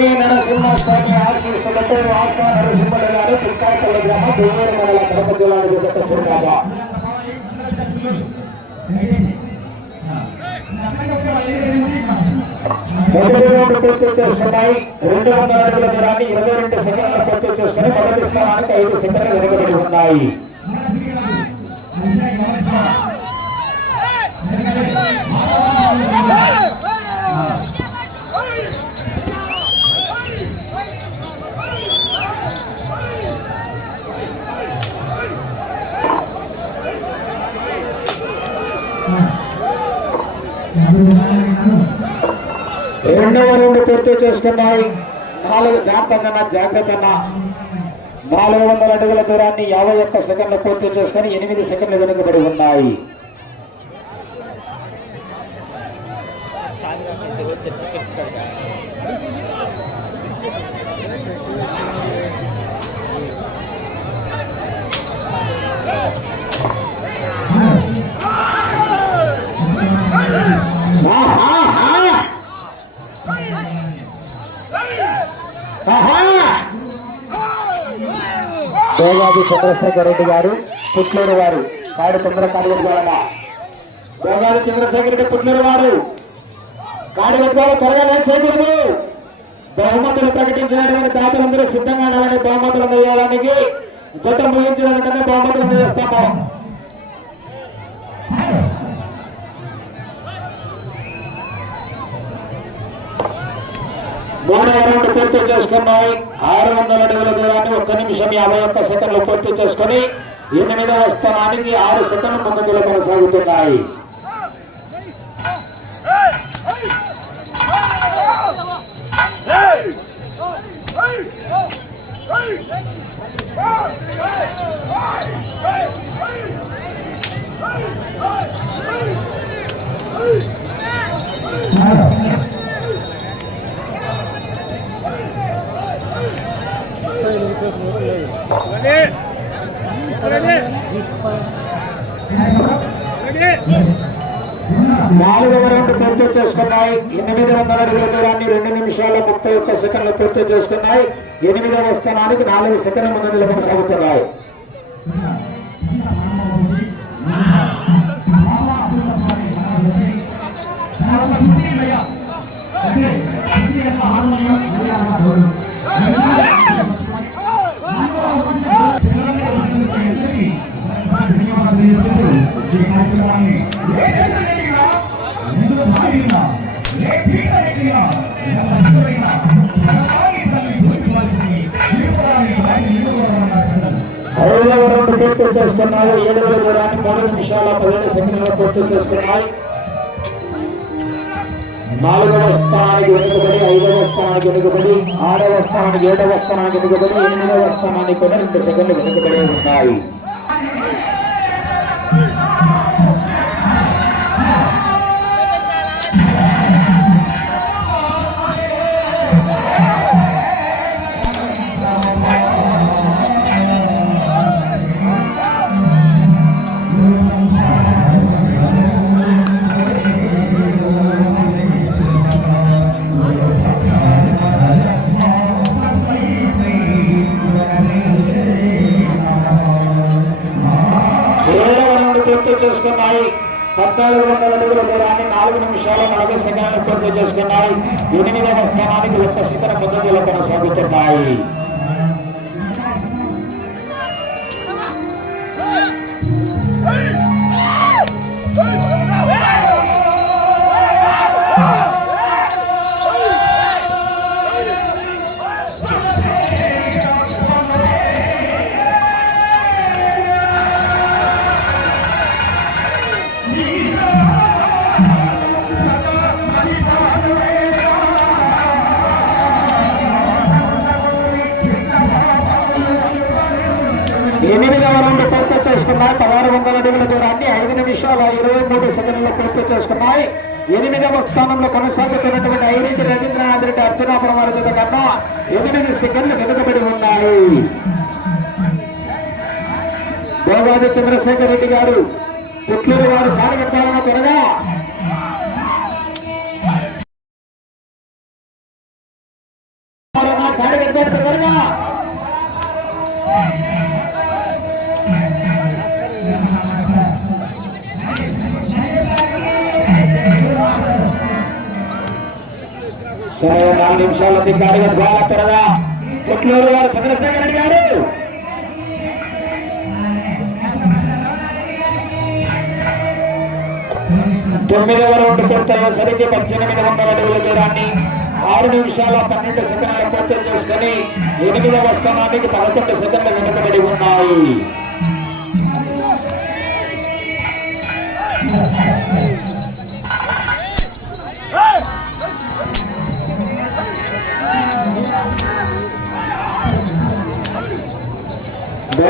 లక్ష్మీ నరసింహస్వామి ఆశీస్సులతో వాస నరసింహుల గారు తుక్కాపల్లి గ్రామ దేవూరు మండల కడప జిల్లాను జత మొదటి రౌండ్ పూర్తి చేసుకున్నాయి. రెండు వందల అడుగుల దూరాన్ని ఇరవై రెండు సెకండ్లు పూర్తి చేసుకుని మొదటి స్థానానికి ఐదు సెకండ్లు వెనుకబడి ఉన్నాయి. రెండవ రెండు పూర్తి చేసుకున్నాయి నాలుగు జాగ్రత్త జాగ్రత్త నాలుగు వందల అడుగుల దూరాన్ని యాభై ఒక్క సెకండ్లు పూర్తి చేసుకుని ఎనిమిది సెకండ్లు వెనుకబడి ఉన్నాయి ఆహా! దేవాది చంద్రశేఖర్ రెడ్డి గారు పుట్లూరు వారు. కాడు తొందర ద్వారా దేవాది చంద్రశేఖర్ రెడ్డి పుట్లూరు వారు. కాడి వెతుకోవాలి త్వరగా లేట్ చేయకూడదు. బహుమతులు ప్రకటించినటువంటి దాతలందరూ సిద్ధంగా ఉండాలని బహుమతులు అందజేయడానికి జత ముగించిన వెంటనే బహుమతులు అందజేస్తాము. మూడవ పూర్తి చేసుకున్నాయి ఆరు వందల అడుగుల దూరాన్ని ఒక్క నిమిషం యాభై ఒక్క సెకండ్లు పూర్తి చేసుకుని ఎనిమిదవ స్థానానికి ఆరు సెకండ్లు ముందులో కొనసాగుతున్నాయి నాలుగవ రౌండ్ పూర్తి చేసుకున్నాయి. ఎనిమిది వందల అడుగుల దూరాన్ని రెండు నిమిషాల ముప్పై ఒక్క సెకండ్లు పూర్తి చేసుకున్నాయి. ఎనిమిదవ స్థానానికి నాలుగు సెకండ్ల ముందు కొనసాగుతున్నాయి you. పూర్తి చేసుకున్నాయి. ఏడు వేల దూరాన్ని మూడు నిమిషాల పదిహేను సెకండ్లు పూర్తి చేసుకున్నాయి. నాలుగవ స్థానానికి వెనుకబడి ఐదవ స్థానానికి వెనుకబడి ఆరవ స్థానానికి ఏడవ స్థానానికి వెనుకబడి ఎనిమిదవ స్థానానికి కూడా రెండు సెకండ్లు వెనుకబడి ఉన్నాయి. చేసుకున్నాయి. పద్నాలుగు వందల అడుగుల దూరాన్ని నాలుగు నిమిషాలు నలభై సెకండ్లు పూర్తి చేసుకున్నాయి. ఎనిమిదవ స్థానానికి ఒక్క శిఖర పద్ధతిలో కొనసాగుతున్నాయి. ఎనిమిదవ రెండు పూర్తి చేసుకున్నాయి. పదహారు వందల అడుగుల దూరాన్ని ఐదు నిమిషాల ఇరవై మూడు సెకండ్లు పూర్తి చేసుకున్నాయి. ఎనిమిదవ స్థానంలో కొనసాగుతున్నటువంటి ఐరెడ్డి రవీంద్రనాథ్ రెడ్డి అర్చనాపురం వారి జత కన్నా ఎనిమిది సెకండ్లు వెనుకబడి ఉన్నాయి. భోగాది చంద్రశేఖర్ రెడ్డి గారు పుట్లూరు వారు కార్యకర్తలను త్వరగా అధికారిగా ద్వారా త్వరగా కొట్లూరు గారు చంద్రశేఖర్ రెడ్డి గారు. తొమ్మిదవ రౌండ్ పూర్తయ్యేసరికి పద్దెనిమిది వందల అడుగుల దూరాన్ని ఆరు నిమిషాల పన్నెండు సెకండ్ల పూర్తి చేసుకుని ఎనిమిదవ స్థానానికి పదకొండు సెకండ్లు వెనుకబడి ఉన్నాయి.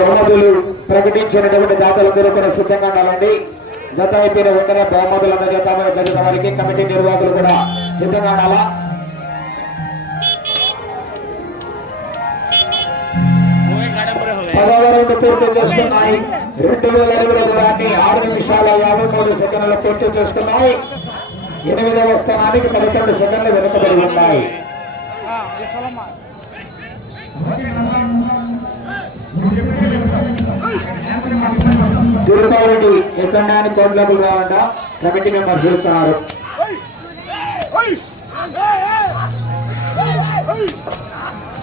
బహుమతులు ప్రకటించినటువంటి దాతలందరూ కూడా సిద్ధంగా ఉండాలండి. జత అయిపోయిన వెంటనే బహుమతులు అందజేత వారికి కమిటీ నిర్వాహకులు కూడా సిద్ధంగా ఉండాలా? పదవ పూర్తి చేసుకున్నాయి. రెండు వేల అడుగుల దూరాన్ని ఆరు నిమిషాల యాభై మూడు సెకండ్లు పూర్తి చేసుకున్నాయి. ఎనిమిదవ స్థానానికి పదకొండు సెకండ్లు వెనుకబడి ఉన్నాయి. తిరుపతి ఎక్కడానికి కోట్లకు రావాలంట కమిటీ మెంబర్స్ చూస్తున్నారు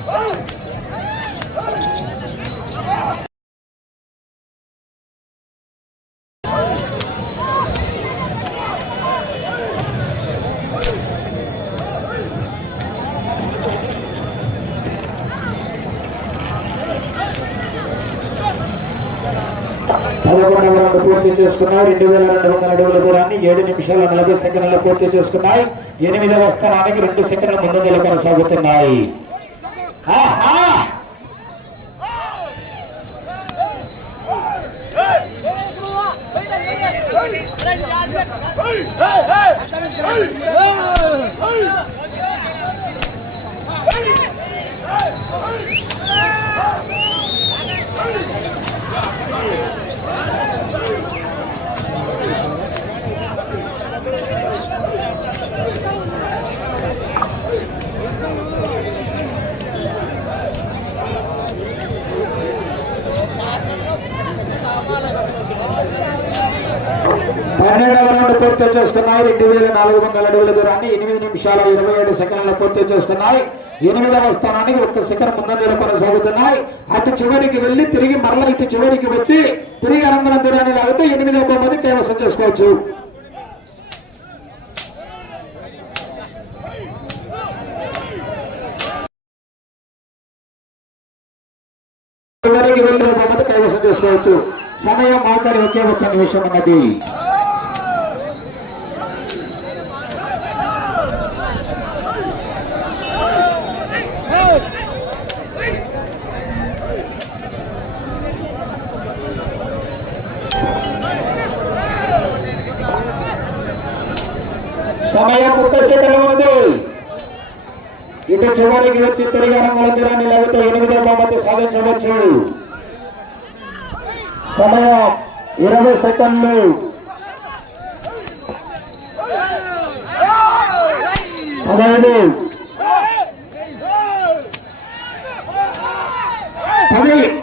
చెప్తున్నారు పదకొండు రౌండ్ పూర్తి చేసుకున్నాయి రెండు వేల రెండు వందల అడుగుల దూరాన్ని ఏడు నిమిషాల నలభై సెకండ్లు పూర్తి చేసుకున్నాయి ఎనిమిదవ స్థానానికి రెండు సెకండ్ల ముందంజలు కొనసాగుతున్నాయి Hey! పన్నెండవ రౌండ్ పూర్తి చేసుకున్నాయి. రెండు వేల నాలుగు వందల అడుగుల దూరాన్ని ఎనిమిది నిమిషాల ఇరవై ఏడు సెకండ్ల పూర్తి చేసుకున్నాయి. ఎనిమిదవ స్థానానికి ఒక్క శిఖరం ముందంజలు కొనసాగుతున్నాయి అటు చివరికి వెళ్ళి తిరిగి మరల ఇటు చివరికి వచ్చి తిరిగి అనంతరం దూరాన్ని లాగితే ఎనిమిదవ బహుమతి కైవసం చేసుకోవచ్చు. చివరికి వెళ్ళే బహుమతి కైవసం చేసుకోవచ్చు. సమయం మాట్లాడి ఒకే ఒక్క నిమిషం ఉన్నది సమయం ముప్పై సెకండ్లు ఉంది ఇటు వచ్చి తిరిగి రంగులందరాన్ని లేకపోతే ఎనిమిదో బహుమతి సాధించవచ్చు. సమయం ఇరవై సెకండ్లు. పదహైదు. పది.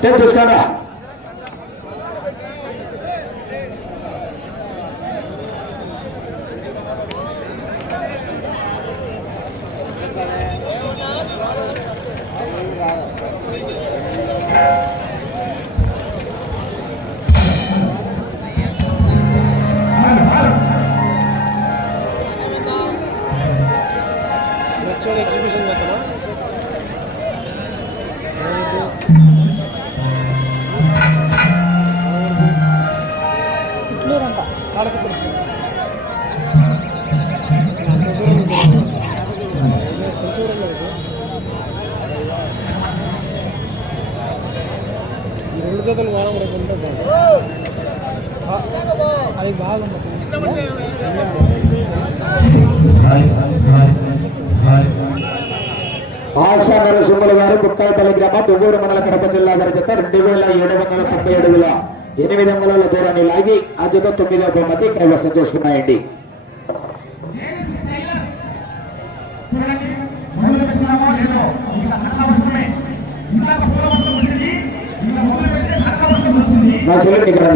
Tenta os. రెండు జతలు వారం రేపు ఉంటే బాగుంటుంది. అది బాగుంది ఆశా నరసింహుల గారు ముక్కాయపల్లి గ్రామం దువ్వూరు మండల కడప జిల్లా గారి జత రెండు వేల ఏడు వందల తొంభై అడుగుల ఎనిమిది అంగుళాల దూరాన్ని లాగి ఆ జత తొమ్మిదో బహుమతి కైవసం చేసుకున్నాయండి. నా